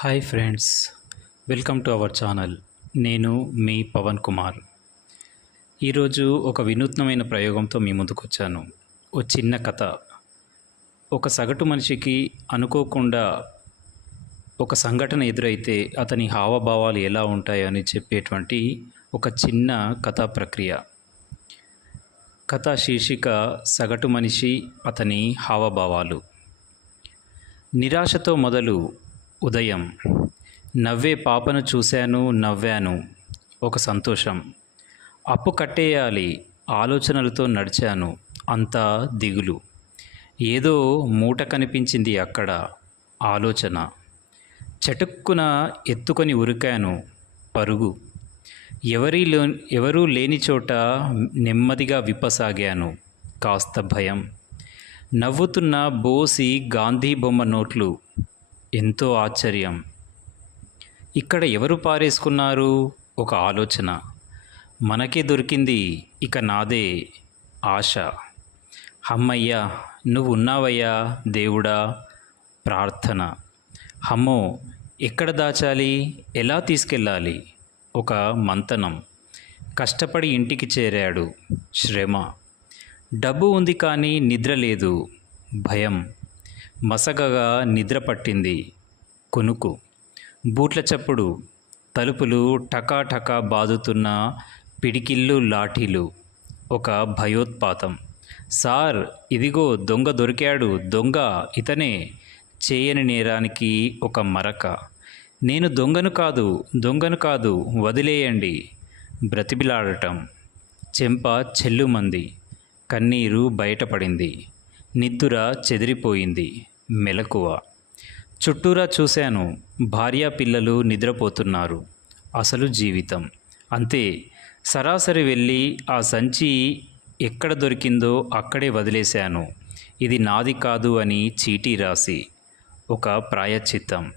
Hi friends welcome to our channel నేను మీ పవన్ కుమార్. ఈరోజు ఒక వినూత్నమైన ప్రయోగంతో మీ ముందుకు వచ్చాను ఓ చిన్న కథ. ఒక సగటు మనిషికి అనుకోకుండా ఒక సంఘటన ఎదురైతే అతని హావభావాలు ఎలా ఉంటాయని చెప్పేటువంటి ఒక చిన్న కథా ప్రక్రియ. కథా శీర్షిక సగటు మనిషి అతని హావభావాలు. నిరాశతో మొదలు ఉదయం. నవ్వే పాపను చూశాను నవ్వాను. ఒక సంతోషం. అప్పు కట్టేయాలి ఆలోచనలతో నడిచాను. అంతా దిగులు. ఏదో మూట కనిపించింది అక్కడ. ఆలోచన. చటుక్కున ఎత్తుకొని ఉరికాను. పరుగు. ఎవరి ఎవరూ లేని చోట నెమ్మదిగా విప్పసాగాను. కాస్త భయం. నవ్వుతున్న బోసి గాంధీ బొమ్మ నోట్లు. ఎంతో ఆశ్చర్యం. ఇక్కడ ఎవరు పారేసుకున్నారు? ఒక ఆలోచన. మనకే దొరికింది ఇక నాదే ఆశ. హమ్మయ్యా నువ్వు ఉన్నావయ్యా దేవుడా? ప్రార్థన. హమ్మో ఎక్కడ దాచాలి? ఎలా తీసుకెళ్ళాలి? ఒక మంతనం. కష్టపడి ఇంటికి చేరాడు శ్రమ. డబ్బు ఉంది కానీ నిద్ర లేదు. భయం. మసకగా నిద్ర పట్టింది కొనుకు. బూట్ల చప్పుడు తలుపులు టకాటకా బాదుతున్న పిడికిళ్ళు లాఠీలు. ఒక భయోత్పాతం. సార్ ఇదిగో దొంగ దొరికాడు దొంగ ఇతనే చేయని నేరానికి ఒక మరక. నేను దొంగను కాదు దొంగను కాదు వదిలేయండి బ్రతిబిలాడటం చెంప చెల్లుమంది కన్నీరు బయటపడింది. నిద్దుర చెదిరిపోయింది. మెలకువ. చుట్టూరా చూశాను. భార్య పిల్లలు నిద్రపోతున్నారు. అసలు జీవితం. అంతే. సరాసరి వెళ్ళి ఆ సంచి ఎక్కడ దొరికిందో అక్కడే వదిలేశాను. ఇది నాది కాదు అని చీటీ రాసి. ఒక ప్రాయశ్చిత్తం.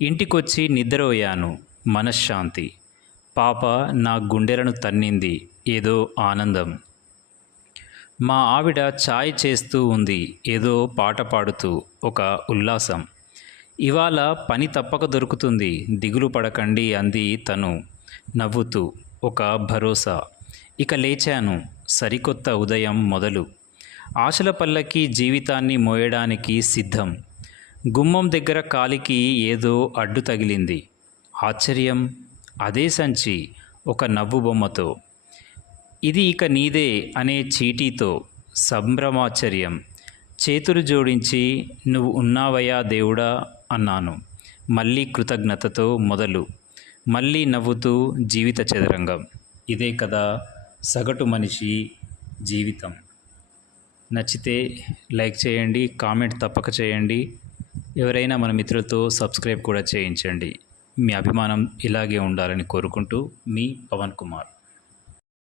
ఇంటికొచ్చి నిద్రపోయాను. మనశ్శాంతి. పాప నా గుండెలను తన్నింది. ఏదో ఆనందం. మా ఆవిడ ఛాయ్ చేస్తూ ఉంది ఏదో పాట పాడుతూ ఒక ఉల్లాసం. ఇవాళ పని తప్పక దొరుకుతుంది దిగులు పడకండి అంది తను. నవ్వుతూ ఒక భరోసా. ఇక లేచాను సరికొత్త ఉదయం మొదలు. ఆశల పల్లకి జీవితాన్ని మోయడానికి సిద్ధం. గుమ్మం దగ్గర కాలికి ఏదో అడ్డు తగిలింది. ఆశ్చర్యం అదే సంచి ఒక నవ్వు బొమ్మతో. ఇది ఇక నీదే అనే చీటీతో సంభ్రమాచర్యం. చేతులు జోడించి నువ్వు ఉన్నావయ్యా దేవుడా? అన్నాను. మళ్ళీ కృతజ్ఞతతో మొదలు. మళ్ళీ నవ్వుతూ జీవిత చదరంగం. ఇదే కదా సగటు మనిషి జీవితం. నచ్చితే లైక్ చేయండి కామెంట్ తప్పక చేయండి. ఎవరైనా మన మిత్రులతో సబ్స్క్రైబ్ కూడా చేయించండి. మీ అభిమానం ఇలాగే ఉండాలని కోరుకుంటూ మీ పవన్ కుమార్.